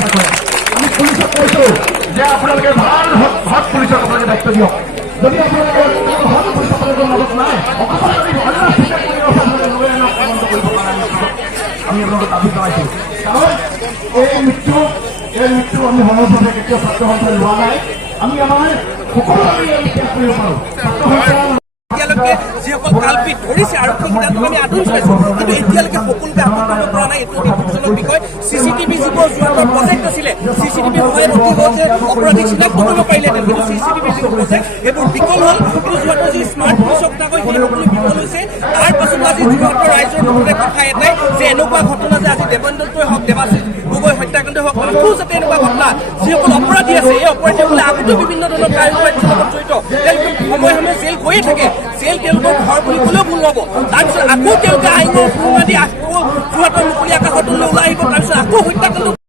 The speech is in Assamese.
চেষ্টা কৰে আমি পুলিচক কৈছোঁ যে আপোনালোকে ভাল হট পুলিচক আপোনালোকে দায়িত্ব দিয়ক যদি আপোনালোকে হট পুলিচ আপোনালোকৰ মাজত নাই অকণমান যদি অন্য চিন্তা কৰি আপোনালোকে লৈ আনক তদন্ত কৰিব পৰা নাই আমি আপোনালোকক দাবী জনাইছোঁ কাৰণ এই মৃত্যু আমি সহজভাৱে কেতিয়াও ছাত্ৰ সন্থাই লোৱা নাই আমি আমাৰ সকলো আমি ত্যাগ কৰিব পাৰোঁ ছাত্ৰ সন্থাৰ এতিয়ালৈকে যিসকল কালপিত ধৰিছে আৰক্ষী সিদ্ধান্তক আমি আদৰি চাইছোঁ কিন্তু এতিয়ালৈকে সকলোকে আটক কৰিব পৰা নাই এইটো দুখজনক বিষয় চিচিটিভি যিবোৰ যোৱাটো প্ৰজেক্ট আছিলে চিচিটিভিৰ সহায়ত অতি সহজে অপৰাধীক চিনাক্ত কৰিব পাৰিলেহেঁতেন কিন্তু চিচিটিভি যিবোৰ প্ৰজেক্ট এইবোৰ বিকল হ'ল কিন্তু যোৱাটো যি স্মাৰ্ট পুলিচৰ কথা কয় সেই সকলো বিকল হৈছে তাৰ পাছত আজি যোৰহাটৰ ৰাইজৰ মুখতে কথা এটাই যে এনেকুৱা ঘটনা যে আজি দেৱেন্দ্ৰটোৱে হওক দেৱাশীষ গগৈ হত্যাকাণ্ড হওক আকৌ যাতে এনেকুৱা ঘটনা যিসকল অপৰাধী আছে এই অপৰাধীসকলে আগতেও বিভিন্ন ধৰণৰ কাৰ্যৰ লগত জড়িত তেওঁলোকে সময়ে সময়ে জেল গৈয়ে থাকে জেল তেওঁলোকৰ ঘৰ বুলি ক'লেও ভুল হ'ব তাৰপিছত আকৌ তেওঁলোকে আইনৰ সুৰুঙা দি আকৌ যোৰহাটৰ মুকলি আকাশত ওলাই আহিব তাৰপিছত আকৌ হত্যাকাণ্ড